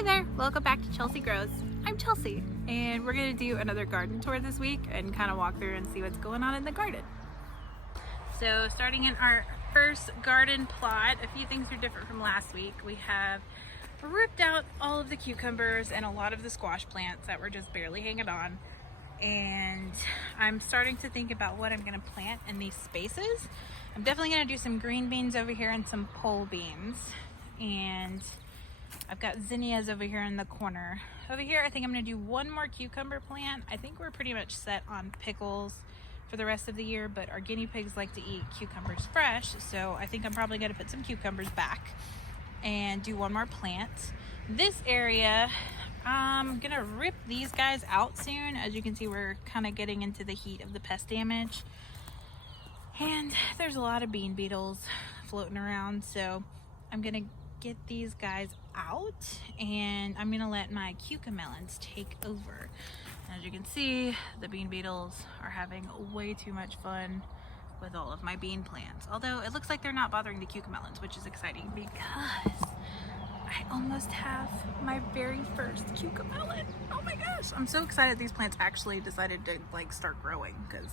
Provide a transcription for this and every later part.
Hey there, welcome back to Chelsea Grows. I'm Chelsea, and we're gonna do another garden tour this week and kind of walk through and see what's going on in the garden. So starting in our first garden plot, a few things are different from last week. We have ripped out all of the cucumbers and a lot of the squash plants that were just barely hanging on. And I'm starting to think about what I'm gonna plant in these spaces. I'm definitely gonna do some green beans over here and some pole beans. And I've got zinnias over here in the corner. Over here, I think I'm gonna do one more cucumber plant. I think we're pretty much set on pickles for the rest of the year, but our guinea pigs like to eat cucumbers fresh, so I think I'm probably gonna put some cucumbers back and do one more plant. This area, I'm gonna rip these guys out soon. As you can see, we're kind of getting into the heat of the pest damage. And there's a lot of bean beetles floating around, so I'm gonna get these guys out and I'm gonna let my cucamelons take over. As you can see, the bean beetles are having way too much fun with all of my bean plants. Although it looks like they're not bothering the cucamelons, which is exciting because I almost have my very first cucamelon. Oh my gosh, I'm so excited these plants actually decided to like start growing because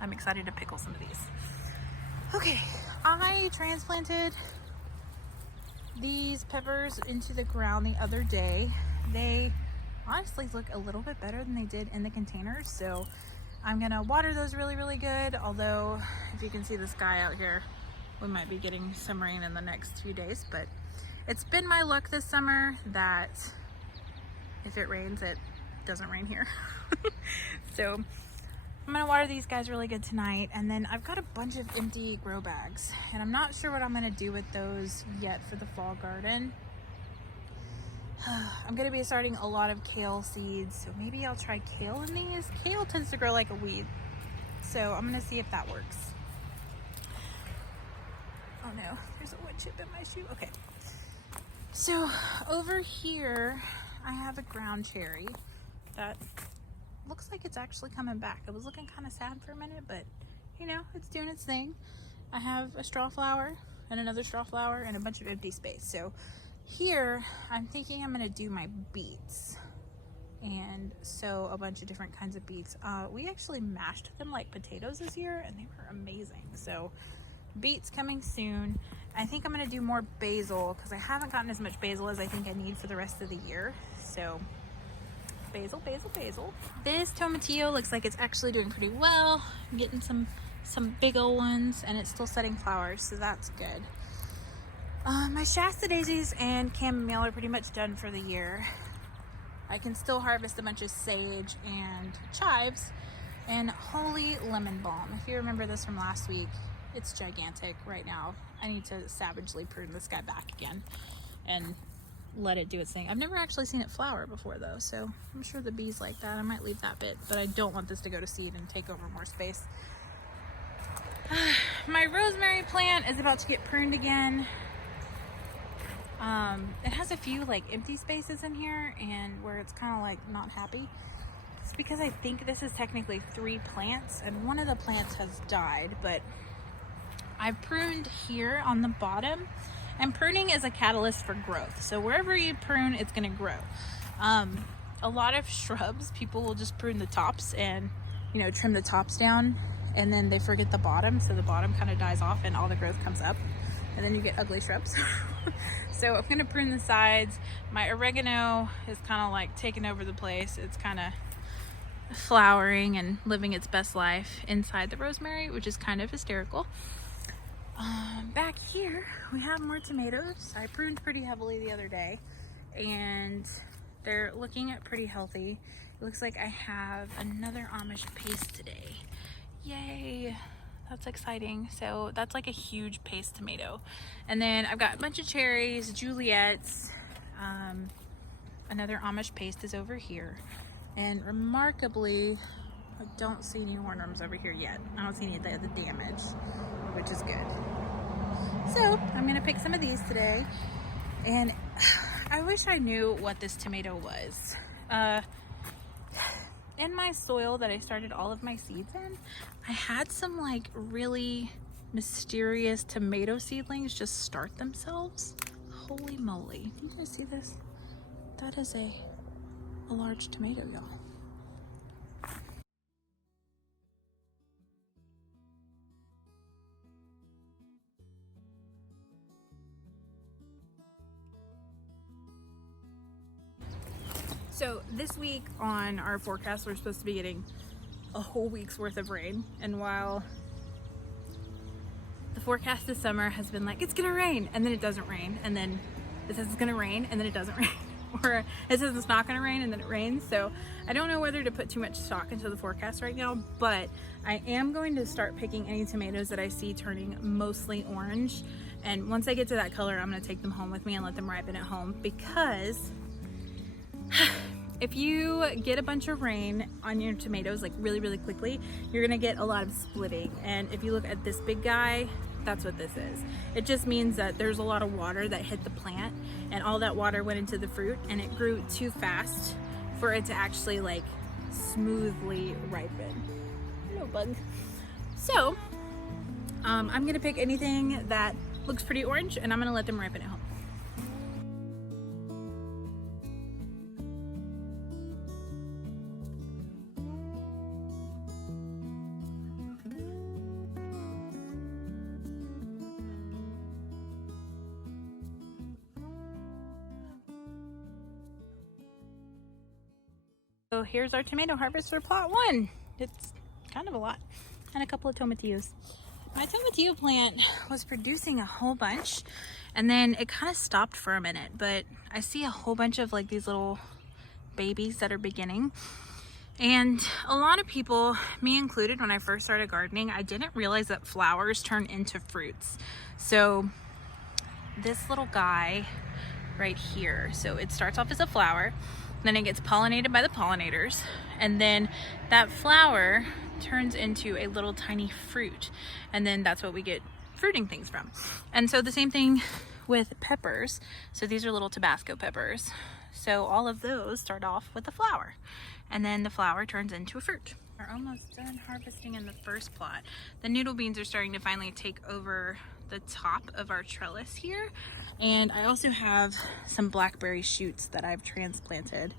I'm excited to pickle some of these. Okay, I transplanted these peppers into the ground the other day. They honestly look a little bit better than they did in the containers, so I'm gonna water those really good. Although if you can see the sky out here, we might be getting some rain in the next few days, but it's been my luck this summer that if it rains, it doesn't rain here. So I'm gonna water these guys really good tonight, and then I've got a bunch of empty grow bags and I'm not sure what I'm gonna do with those yet for the fall garden. I'm gonna be starting a lot of kale seeds, so maybe I'll try kale in these. Kale tends to grow like a weed, so I'm gonna see if that works. Oh no, there's a wood chip in my shoe. Okay, so over here I have a ground cherry that looks like it's actually coming back. It was looking kind of sad for a minute, but you know, it's doing its thing. I have a straw flower and another straw flower and a bunch of empty space. So here I'm thinking I'm gonna do my beets and sow a bunch of different kinds of beets. We actually mashed them like potatoes this year and they were amazing. So beets coming soon. I think I'm gonna do more basil because I haven't gotten as much basil as I think I need for the rest of the year. So basil. This tomatillo looks like it's actually doing pretty well. I'm getting some big old ones and it's still setting flowers, so that's good. My Shasta daisies and chamomile are pretty much done for the year. I can still harvest a bunch of sage and chives and holy lemon balm. If you remember this from last week, it's gigantic right now. I need to savagely prune this guy back again and let it do its thing. I've never actually seen it flower before though, so I'm sure the bees like that. I might leave that bit, but I don't want this to go to seed and take over more space. My rosemary plant is about to get pruned again. It has a few like empty spaces in here and where it's kind of like not happy. It's because I think this is technically 3 plants and one of the plants has died, but I've pruned here on the bottom. And pruning is a catalyst for growth. So wherever you prune, it's gonna grow. A lot of shrubs, people will just prune the tops and, you know, trim the tops down and then they forget the bottom. So the bottom kind of dies off and all the growth comes up and then you get ugly shrubs. So I'm gonna prune the sides. My oregano is kind of like taking over the place. It's kind of flowering and living its best life inside the rosemary, which is kind of hysterical. Back here we have more tomatoes. I pruned pretty heavily the other day and they're looking pretty healthy. It looks like I have another Amish paste today. Yay, that's exciting. So that's like a huge paste tomato. And then I've got a bunch of cherries, Juliet's. Another Amish paste is over here, and remarkably I don't see any hornworms over here yet. I don't see any of the damage, which is good. So I'm gonna pick some of these today, and I wish I knew what this tomato was. In my soil that I started all of my seeds in, I had some like really mysterious tomato seedlings just start themselves. Holy moly, do you guys see this? That is a large tomato, y'all. So this week on our forecast, we're supposed to be getting a whole week's worth of rain. And while the forecast this summer has been like, it's gonna rain, and then it doesn't rain, and then it says it's gonna rain, and then it doesn't rain. Or it says it's not gonna rain, and then it rains. So I don't know whether to put too much stock into the forecast right now, but I am going to start picking any tomatoes that I see turning mostly orange. And once I get to that color, I'm gonna take them home with me and let them ripen at home, because if you get a bunch of rain on your tomatoes like really quickly, you're gonna get a lot of splitting. And if you look at this big guy, that's what this is. It just means that there's a lot of water that hit the plant, and all that water went into the fruit, and it grew too fast for it to actually like smoothly ripen. No bug. So I'm gonna pick anything that looks pretty orange, and I'm gonna let them ripen at home. So here's our tomato harvest for plot 1. It's kind of a lot, and a couple of tomatillos. My tomatillo plant was producing a whole bunch, and then it kind of stopped for a minute, but I see a whole bunch of like these little babies that are beginning. And a lot of people, me included, when I first started gardening, I didn't realize that flowers turn into fruits. So this little guy right here, so it starts off as a flower, then it gets pollinated by the pollinators, and then that flower turns into a little tiny fruit, and then that's what we get fruiting things from. And so the same thing with peppers. So these are little Tabasco peppers. So all of those start off with a flower, and then the flower turns into a fruit. We're almost done harvesting in the first plot. The noodle beans are starting to finally take over the top of our trellis here. And I also have some blackberry shoots that I've transplanted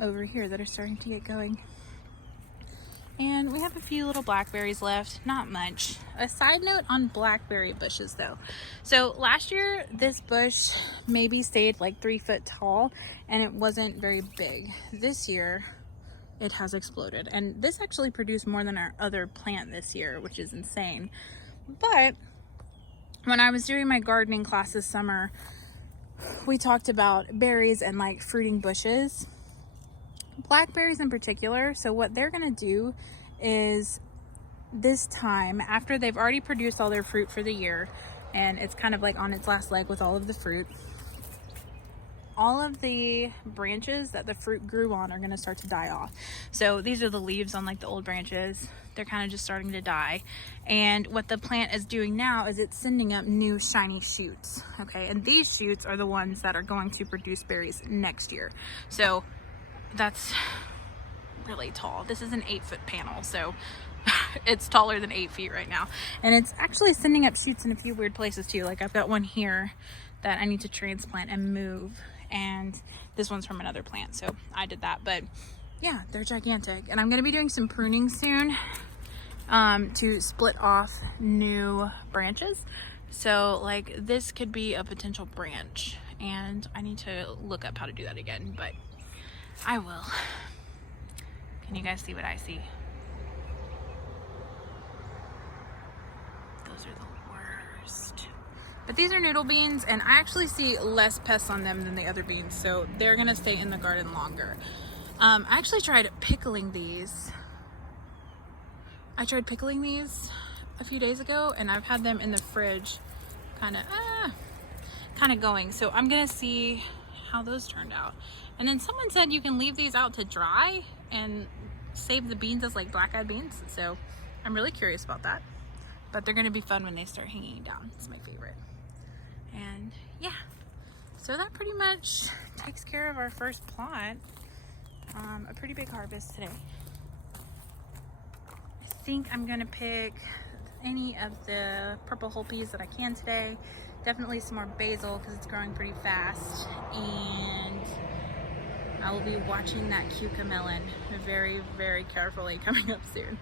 over here that are starting to get going. And we have a few little blackberries left, not much. A side note on blackberry bushes though. So last year, this bush maybe stayed like 3 foot tall, and it wasn't very big. This year, it has exploded. And this actually produced more than our other plant this year, which is insane. But when I was doing my gardening class this summer, we talked about berries and like fruiting bushes, blackberries in particular. So what they're gonna do is, this time after they've already produced all their fruit for the year, and it's kind of like on its last leg with all of the fruit, all of the branches that the fruit grew on are going to start to die off. So these are the leaves on like the old branches. They're kind of just starting to die. And what the plant is doing now is it's sending up new shiny shoots. Okay, and these shoots are the ones that are going to produce berries next year. So that's really tall. This is an 8-foot panel, so it's taller than 8 feet right now. And it's actually sending up shoots in a few weird places too. Like I've got one here that I need to transplant and move, and this one's from another plant, so I did that. But yeah, they're gigantic, and I'm going to be doing some pruning soon to split off new branches. So like this could be a potential branch, and I need to look up how to do that again, but I will. Can you guys see what I see? Those are the worst. But these are noodle beans, and I actually see less pests on them than the other beans, so they're gonna stay in the garden longer. I actually tried pickling these. I tried pickling these a few days ago, and I've had them in the fridge kind of going. So I'm gonna see how those turned out. And then someone said you can leave these out to dry and save the beans as like black-eyed beans. So I'm really curious about that. But they're gonna be fun when they start hanging down. It's my favorite. And yeah, so that pretty much takes care of our first plot. A pretty big harvest today. I think I'm gonna pick any of the purple whole peas that I can today, Definitely some more basil because it's growing pretty fast. And I will be watching that cucamelon very, very carefully coming up soon.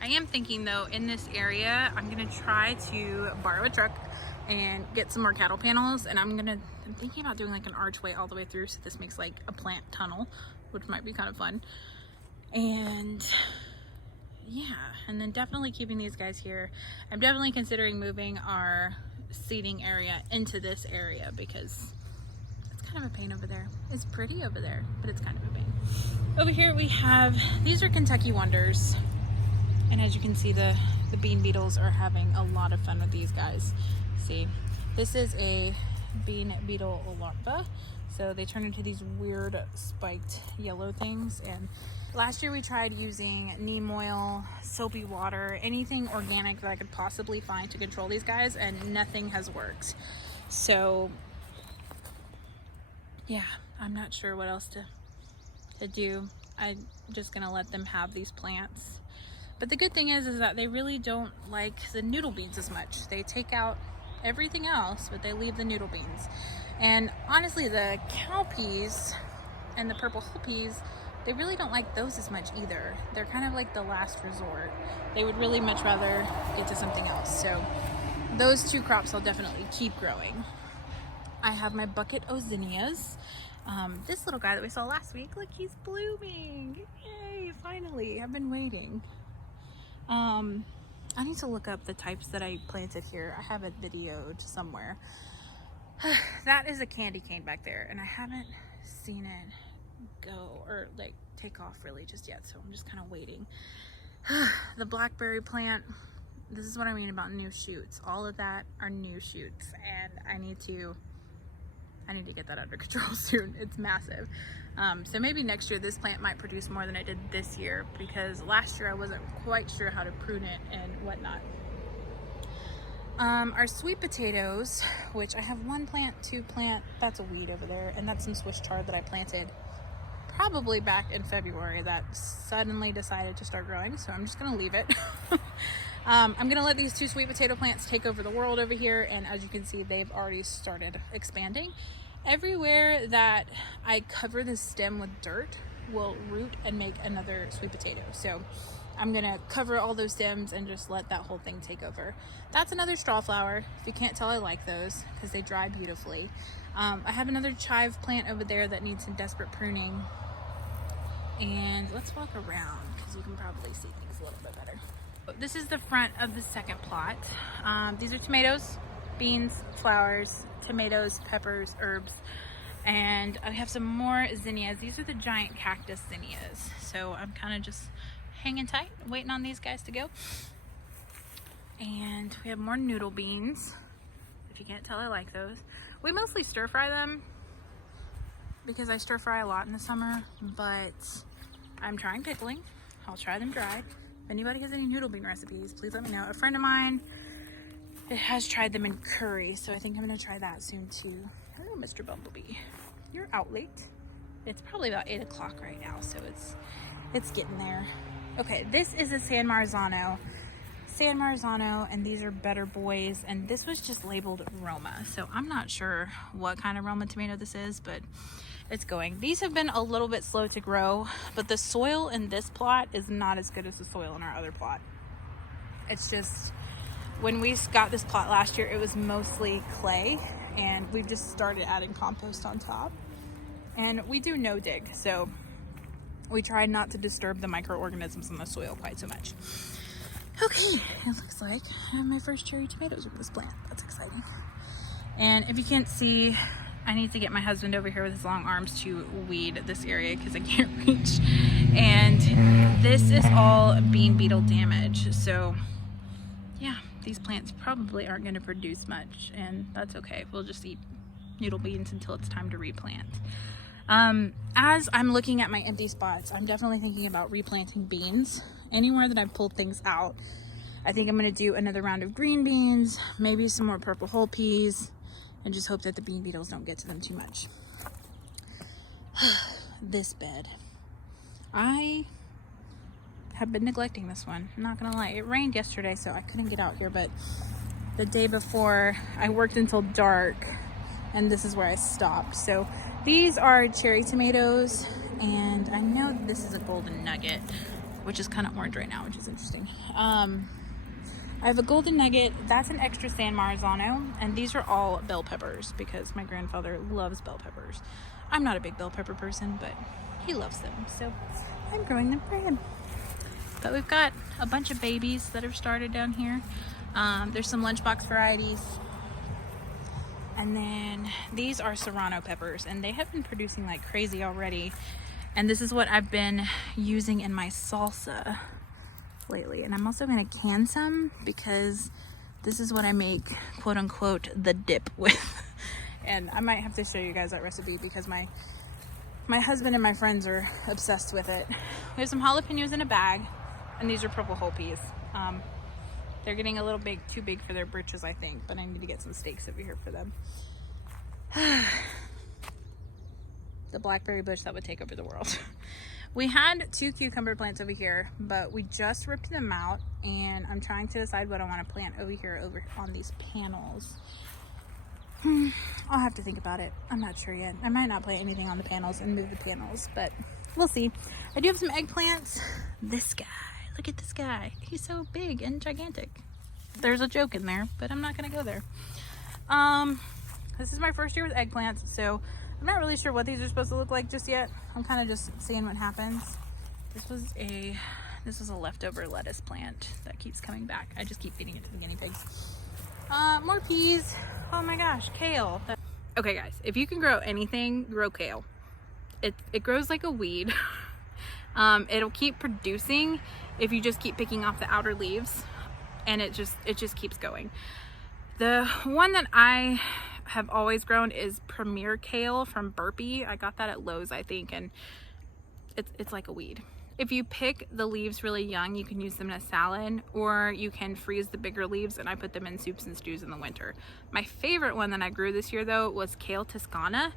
I am thinking though, in this area, I'm gonna try to borrow a truck and get some more cattle panels, and I'm thinking about doing like an archway all the way through, so this makes like a plant tunnel, which might be kind of fun. And yeah, and then definitely keeping these guys here. I'm definitely considering moving our seating area into this area because it's kind of a pain over there. It's pretty over there, but it's kind of a pain. Over here we have, these are Kentucky Wonders. And as you can see, the bean beetles are having a lot of fun with these guys. See, this is a bean beetle larva. So they turn into these weird spiked yellow things. And last year we tried using neem oil, soapy water, anything organic that I could possibly find to control these guys, and nothing has worked. So yeah, I'm not sure what else to do. I'm just gonna let them have these plants. But the good thing is that they really don't like the noodle beans as much. They take out everything else, but they leave the noodle beans. And honestly, the cowpeas and the purple hull peas, they really don't like those as much either. They're kind of like the last resort. They would really much rather get to something else. So those two crops I'll definitely keep growing. I have my bucket zinnias. This little guy that we saw last week, look, he's blooming. Yay, finally, I've been waiting. I need to look up the types that I planted here. I have it videoed somewhere. That is a candy cane back there, and I haven't seen it go or like take off really just yet, so I'm just kind of waiting. The blackberry plant, this is what I mean about new shoots. All of that are new shoots, and I need to get that under control soon. It's massive. So maybe next year this plant might produce more than I did this year, because last year I wasn't quite sure how to prune it and whatnot. Our sweet potatoes, which I have one plant, two plant, that's a weed over there, and that's some Swiss chard that I planted probably back in February that suddenly decided to start growing, so I'm just gonna leave it. I'm gonna let these two sweet potato plants take over the world over here, and as you can see, they've already started expanding. Everywhere that I cover the stem with dirt will root and make another sweet potato. So I'm gonna cover all those stems and just let that whole thing take over. That's another straw flower. If you can't tell, I like those because they dry beautifully. I have another chive plant over there that needs some desperate pruning. And let's walk around because you can probably see things a little bit better. This is the front of the second plot. These are tomatoes, beans, flowers, tomatoes, peppers, herbs, and I have some more zinnias. These are the giant cactus zinnias. So I'm kind of just hanging tight, waiting on these guys to go. And we have more noodle beans. If you can't tell, I like those. We mostly stir fry them because I stir fry a lot in the summer, but I'm trying pickling. I'll try them dried. If anybody has any noodle bean recipes, please let me know. A friend of mine has tried them in curry, so I think I'm gonna try that soon too. Hello, Mr. Bumblebee. You're out late. It's probably about 8 o'clock right now, so it's getting there. Okay, this is a San Marzano, and these are Better Boys, and this was just labeled Roma, so I'm not sure what kind of Roma tomato this is, but it's going. These have been a little bit slow to grow, but the soil in this plot is not as good as the soil in our other plot. It's just, when we got this plot last year, it was mostly clay, and we've just started adding compost on top. And we do no dig, so we tried not to disturb the microorganisms in the soil quite so much. Okay, it looks like I have my first cherry tomatoes with this plant. That's exciting. And if you can't see, I need to get my husband over here with his long arms to weed this area because I can't reach. And this is all bean beetle damage. So yeah, these plants probably aren't going to produce much, and that's okay. We'll just eat noodle beans until it's time to replant. As I'm looking at my empty spots, I'm definitely thinking about replanting beans. Anywhere that I've pulled things out, I think I'm going to do another round of green beans, maybe some more purple whole peas, and just hope that the bean beetles don't get to them too much. This bed. I have been neglecting this one. I'm not gonna lie. It rained yesterday, so I couldn't get out here, but the day before I worked until dark, and this is where I stopped. So these are cherry tomatoes, and I know this is a golden nugget, which is kind of orange right now, which is interesting. I have a golden nugget, that's an extra San Marzano, and these are all bell peppers because my grandfather loves bell peppers. I'm not a big bell pepper person, but he loves them, so I'm growing them for him. But we've got a bunch of babies that have started down here. There's some lunchbox varieties. And then these are serrano peppers, and they have been producing like crazy already. And this is what I've been using in my salsa lately. And I'm also gonna can some because this is what I make, quote unquote, the dip with. And I might have to show you guys that recipe because my husband and my friends are obsessed with it. We have some jalapenos in a bag, and these are purple whole peas. They're getting a little big, too big for their britches, I think, but I need to get some steaks over here for them. The blackberry bush that would take over the world. We had 2 cucumber plants over here, but we just ripped them out, and I'm trying to decide what I want to plant over here over on these panels. I'll have to think about it. I'm not sure yet. I might not plant anything on the panels and move the panels, but we'll see. I do have some eggplants. This guy. Look at this guy. He's so big and gigantic. There's a joke in there, but I'm not going to go there. This is my first year with eggplants, so I'm not really sure what these are supposed to look like just yet. I'm kind of just seeing what happens. This was a leftover lettuce plant that keeps coming back. I just keep feeding it to the guinea pigs. More peas. Oh my gosh, kale. Okay guys, if you can grow anything, grow kale. It grows like a weed. It'll keep producing if you just keep picking off the outer leaves, and it just keeps going. The one that I have always grown is Premier Kale from Burpee. I got that at Lowe's, I think, and it's like a weed. If you pick the leaves really young, you can use them in a salad, or you can freeze the bigger leaves, and I put them in soups and stews in the winter. My favorite one that I grew this year though was Kale Toscana,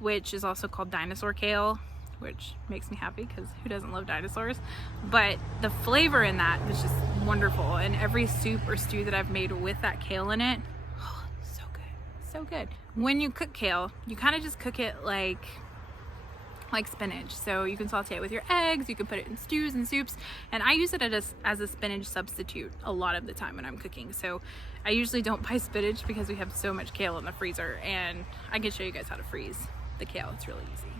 which is also called dinosaur kale, which makes me happy because who doesn't love dinosaurs? But the flavor in that was just wonderful, and every soup or stew that I've made with that kale in it, oh, so good, so good. When you cook kale, you kind of just cook it like spinach. So you can saute it with your eggs, you can put it in stews and soups, and I use it as a spinach substitute a lot of the time when I'm cooking. So I usually don't buy spinach because we have so much kale in the freezer, and I can show you guys how to freeze the kale. It's really easy.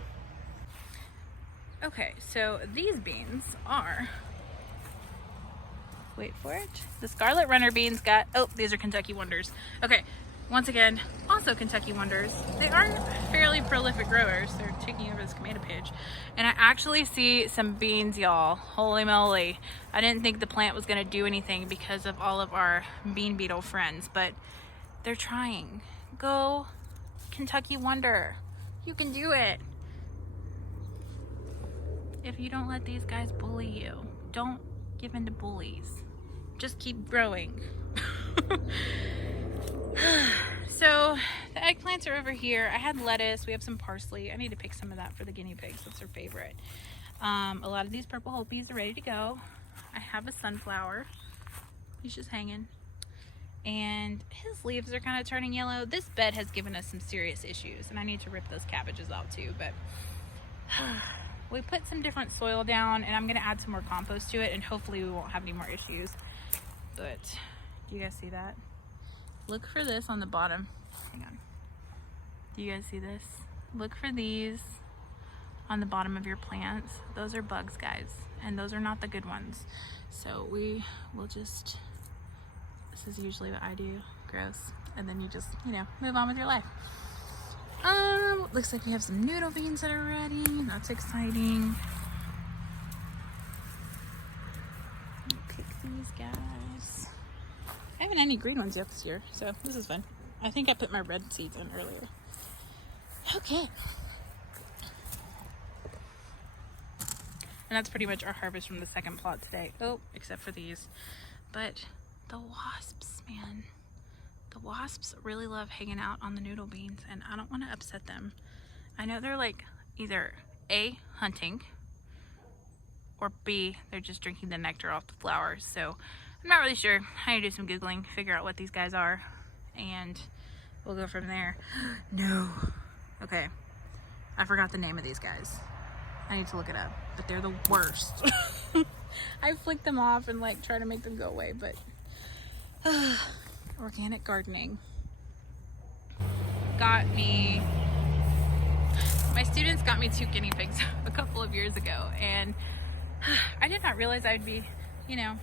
Okay, so these beans are, wait for it, the Scarlet Runner beans got, oh, these are Kentucky Wonders. Okay, once again, also Kentucky Wonders. They are fairly prolific growers. They're taking over this tomato page. And I actually see some beans, y'all. Holy moly. I didn't think the plant was gonna do anything because of all of our bean beetle friends, but they're trying. Go Kentucky Wonder. You can do it. If you don't let these guys bully you, don't give in to bullies. Just keep growing. So the eggplants are over here. I had lettuce. We have some parsley. I need to pick some of that for the guinea pigs. That's their favorite. A lot of these purple whole peas are ready to go. I have a sunflower. He's just hanging. And his leaves are kind of turning yellow. This bed has given us some serious issues, and I need to rip those cabbages out too. But we put some different soil down, and I'm going to add some more compost to it, and hopefully we won't have any more issues. But do you guys see that? Look for this on the bottom. Hang on. Do you guys see this? Look for these on the bottom of your plants. Those are bugs, guys, and those are not the good ones. So we will just, this is usually what I do. Gross. And then you just, move on with your life. Looks like we have some noodle beans that are ready. That's exciting. Pick these guys. I haven't had any green ones yet this year, so this is fun. I think I put my red seeds in earlier. Okay. And that's pretty much our harvest from the second plot today. Oh, except for these. But the wasps, man. The wasps really love hanging out on the noodle beans, and I don't want to upset them. I know they're like either A, hunting, or B, they're just drinking the nectar off the flowers. So I'm not really sure. I need to do some Googling, figure out what these guys are, and we'll go from there. No. Okay. I forgot the name of these guys. I need to look it up, but they're the worst. I flick them off and like try to make them go away, but organic gardening got me, my students got me 2 guinea pigs a couple of years ago, and I did not realize I'd be, you know,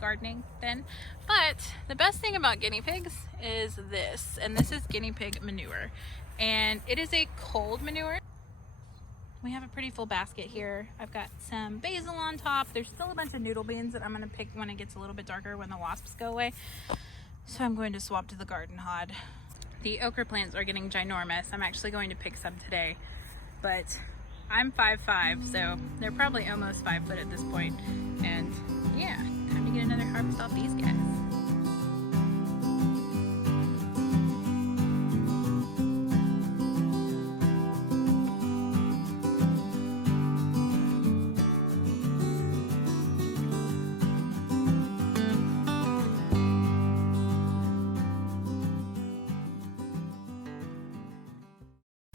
gardening then. But the best thing about guinea pigs is this, and this is guinea pig manure, and it is a cold manure. We have a pretty full basket here. I've got some basil on top. There's still a bunch of noodle beans that I'm gonna pick when it gets a little bit darker, when the wasps go away. So I'm going to swap to the garden hod. The okra plants are getting ginormous. I'm actually going to pick some today, but I'm 5'5", so they're probably almost 5 foot at this point. And yeah, time to get another harvest off these guys.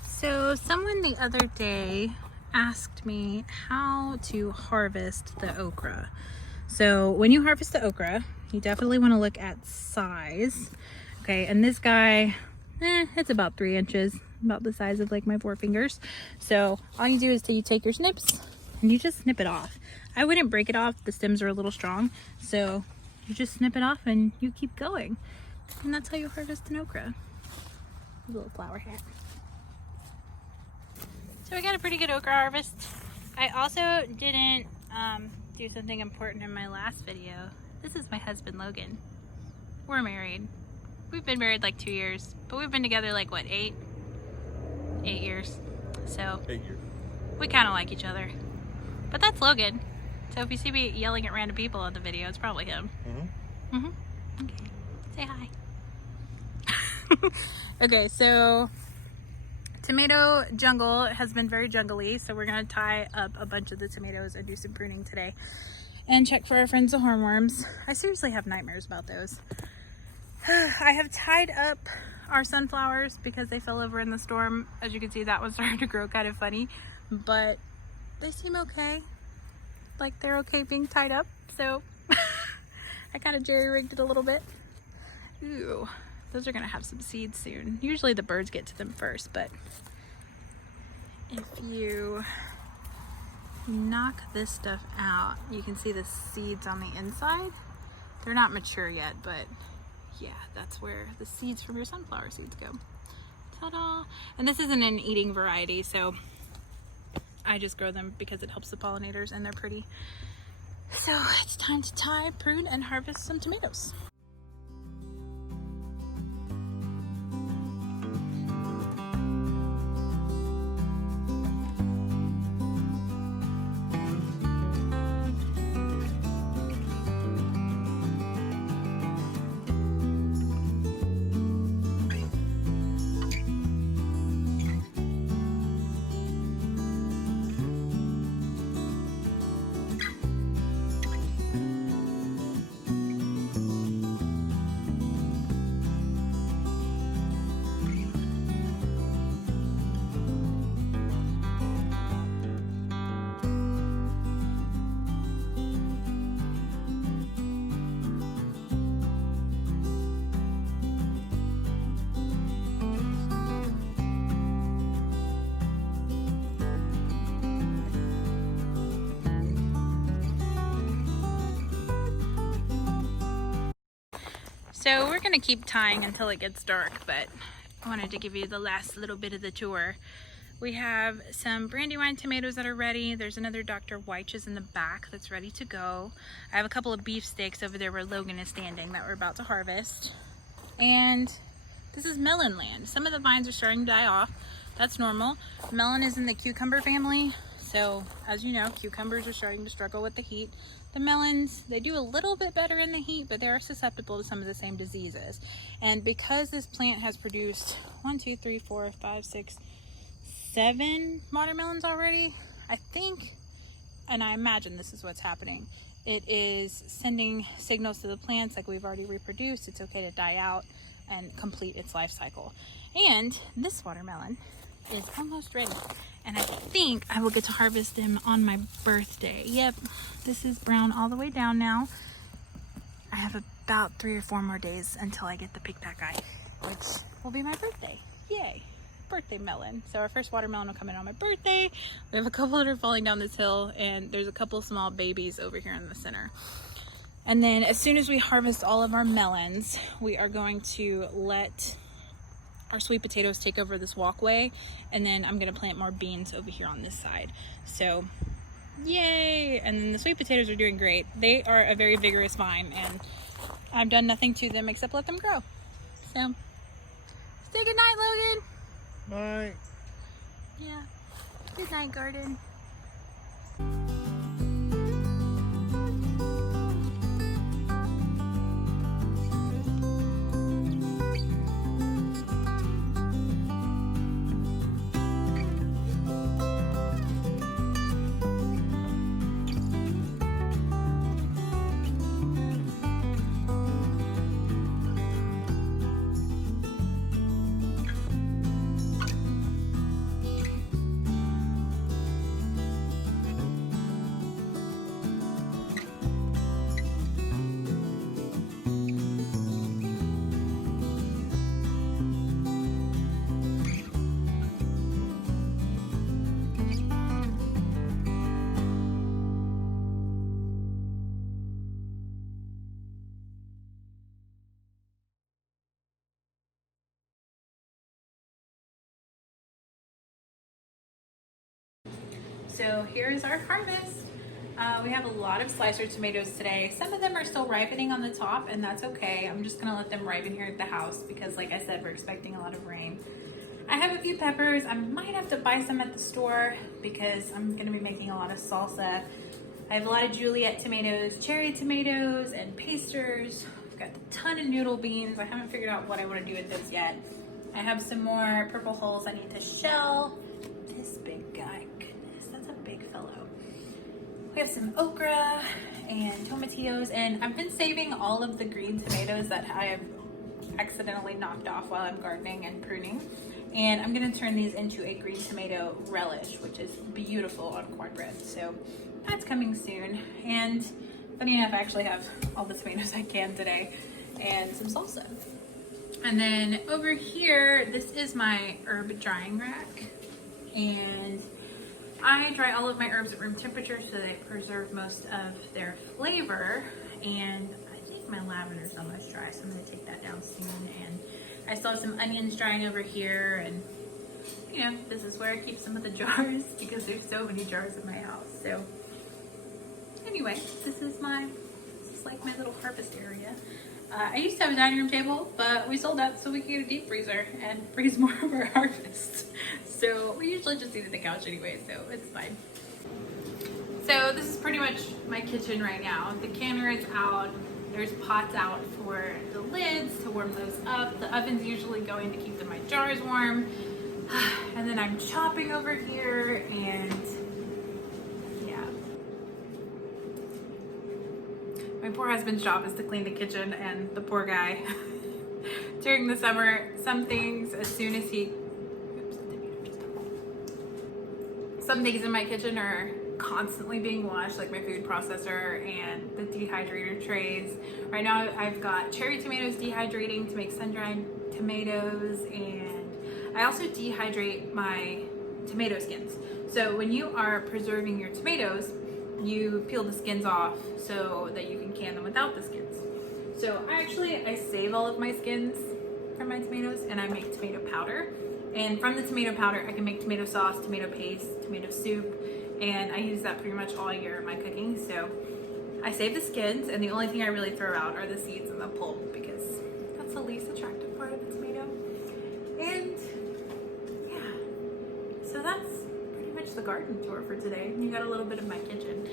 So someone the other day asked me how to harvest the okra. So when you harvest the okra, you definitely want to look at size. Okay, and this guy, it's about 3 inches, about the size of like my 4 fingers. So all you do is you take your snips and you just snip it off. I wouldn't break it off, the stems are a little strong. So you just snip it off and you keep going. And that's how you harvest an okra. A little flower hat. So we got a pretty good okra harvest. I also didn't do something important in my last video. This is my husband, Logan. We're married. We've been married like 2 years, but we've been together like what, 8 years. So 8 years. We kind of like each other. But that's Logan. So if you see me yelling at random people on the video, it's probably him. Okay. Say hi. Okay, so tomato jungle has been very jungly, so we're gonna tie up a bunch of the tomatoes and do some pruning today and check for our friends the hornworms. I seriously have nightmares about those. I have tied up our sunflowers because they fell over in the storm. As you can see, that one started to grow kind of funny, but they seem okay. Like they're okay being tied up, so I kind of jerry-rigged it a little bit. Ooh. Those are gonna have some seeds soon. Usually the birds get to them first, but if you knock this stuff out, you can see the seeds on the inside. They're not mature yet, but yeah, that's where the seeds from your sunflower seeds go. Ta-da! And this isn't an eating variety, so I just grow them because it helps the pollinators and they're pretty. So it's time to tie, prune, and harvest some tomatoes. So we're gonna keep tying until it gets dark, but I wanted to give you the last little bit of the tour. We have some Brandywine tomatoes that are ready. There's another Dr. Weitch's in the back that's ready to go. I have a couple of beefsteaks over there where Logan is standing that we're about to harvest. And this is melon land. Some of the vines are starting to die off. That's normal. Melon is in the cucumber family, so So as you know, cucumbers are starting to struggle with the heat. The melons, they do a little bit better in the heat, but they are susceptible to some of the same diseases. And because this plant has produced 1, 2, 3, 4, 5, 6, 7 watermelons already, I think, and I imagine this is what's happening, it is sending signals to the plants like we've already reproduced, it's okay to die out and complete its life cycle. And this watermelon is almost ready, and I think I will get to harvest them on my birthday. Yep, this is brown all the way down now. I have about 3 or 4 more days until I get the pick-pack eye, which will be my birthday. Yay, birthday melon. So our first watermelon will come in on my birthday. We have a couple that are falling down this hill, and there's a couple small babies over here in the center. And then as soon as we harvest all of our melons, we are going to let our sweet potatoes take over this walkway, and then I'm gonna plant more beans over here on this side. So yay! And then the sweet potatoes are doing great. They are a very vigorous vine, and I've done nothing to them except let them grow. So say good night, Logan. Bye. Yeah, good night, garden. So here's our harvest. We have a lot of slicer tomatoes today. Some of them are still ripening on the top, and that's okay. I'm just gonna let them ripen here at the house because, like I said, we're expecting a lot of rain. I have a few peppers. I might have to buy some at the store because I'm gonna be making a lot of salsa. I have a lot of Juliet tomatoes, cherry tomatoes, and pasters. I've got a ton of noodle beans. I haven't figured out what I wanna do with those yet. I have some more purple hulls I need to shell. This big guy, goodness, that's a big fellow. We have some okra and tomatillos, and I've been saving all of the green tomatoes that I have accidentally knocked off while I'm gardening and pruning. And I'm gonna turn these into a green tomato relish, which is beautiful on cornbread. So that's coming soon. And funny enough, I actually have all the tomatoes I can today and some salsa. And then over here, this is my herb drying rack. And I dry all of my herbs at room temperature so they preserve most of their flavor. And I think my lavender's almost dry, so I'm gonna take that down soon. And I still have some onions drying over here, and you know, this is where I keep some of the jars because there's so many jars in my house. So anyway, this is like my little harvest area. I used to have a dining room table, but we sold that so we could get a deep freezer and freeze more of our harvest. So we usually just eat at the couch anyway, so it's fine. So this is pretty much my kitchen right now. The canner is out. There's pots out for the lids to warm those up. The oven's usually going to keep my jars warm. And then I'm chopping over here, and yeah. My poor husband's job is to clean the kitchen, and the poor guy during the summer, some things as soon as he, some things in my kitchen are constantly being washed, like my food processor and the dehydrator trays. Right now I've got cherry tomatoes dehydrating to make sun-dried tomatoes, and I also dehydrate my tomato skins. So when you are preserving your tomatoes, you peel the skins off so that you can can them without the skins. So I save all of my skins from my tomatoes, and I make tomato powder. And from the tomato powder, I can make tomato sauce, tomato paste, tomato soup, and I use that pretty much all year in my cooking. So I save the skins, and the only thing I really throw out are the seeds and the pulp because that's the least attractive part of the tomato. And yeah, so that's pretty much the garden tour for today. You got a little bit of my kitchen.